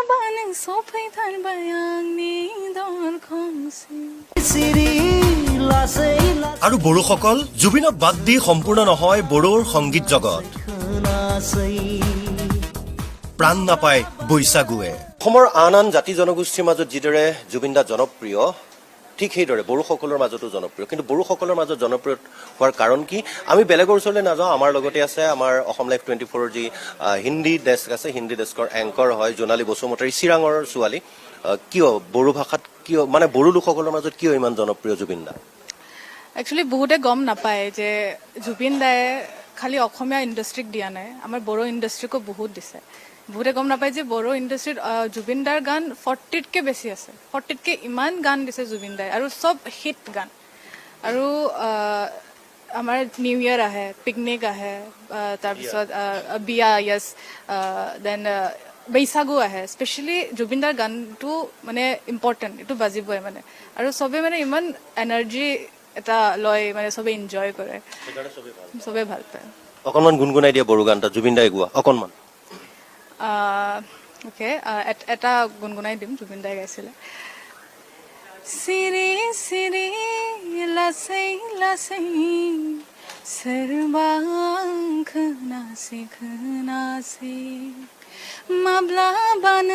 Abang sopai thar bayang ni dor khongsi. আৰু বড়োসকল জুবিনক বাদ দি সম্পূৰ্ণ নহয় বড়োৰ সংগীত জগত প্ৰাণ নাপায় বৈশাগুৱে অসমৰ আন আন জাতি জনগোষ্ঠীৰ মাজত যিদৰে জুবিন দা জনপ্ৰিয় ঠিক সেইদৰে বড়োসকলৰ মাজতো জনপ্ৰিয় কিন্তু বড়োসকলৰ মাজত জনপ্ৰিয় হোৱাৰ কাৰণ কি আমি বেলেগৰ ওচৰলৈ নাযাওঁ আমাৰ লগতে আছে আমাৰ অসম লাইভ 24ৰ যি হিন্দী ডেস্ক আছে হিন্দী ডেস্কৰ এংকৰ হয় জোনালী বসুমতাৰী চিৰাঙৰ ছোৱালী কিয় বড়ো ভাষাত কিয় মানে বড়ো লোকসকলৰ মাজত কিয় ইমান জনপ্ৰিয় জুবিন দা একচুৱেলি বহুতে গম নাপায় যে জুবিন দায়ে খালি অসমীয়া ইণ্ডাষ্ট্ৰীক দিয়া নাই আমাৰ বড়ো ইণ্ডাষ্ট্ৰীকো বহুত দিছে বহুতে গম নাপায় যে বড়ো ইণ্ডাষ্ট্ৰীত জুবিন দাৰ গান 40তকৈ বেছি আছে 40তকৈ ইমান গান দিছে জুবিন দাই আৰু চব হিট গান আৰু আমাৰ নিউ ইয়েৰ আহে পিকনিক আহে তাৰপিছত বিয়া য়েছ দেন বৈশাগু আহে স্পেচিয়েলি জুবিন দাৰ গানটো মানে ইম্পৰ্টেণ্ট এইটো বাজিবই মানে আৰু চবে মানে ইমান এনাৰ্জি এটা লয় মানে চবে এনজয় কৰে চবে ভাল পায় অকণমান গুণগুণাই দিয়া বড়ো গান এটা জুবিন দাই গোৱা অকণমান অ'কে এটা গুণগুণাই দিম জুবিন দাই গাইছিলে চিৰি চিৰি লাচেই লাচেই सर्वांख नासिक नासे माब्ला बान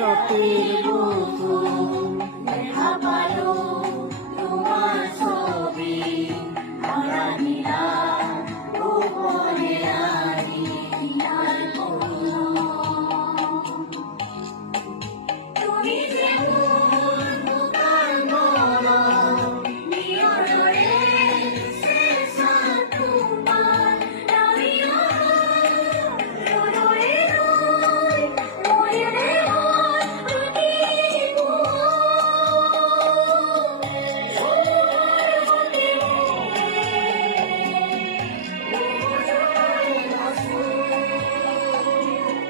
ৰাতেৰ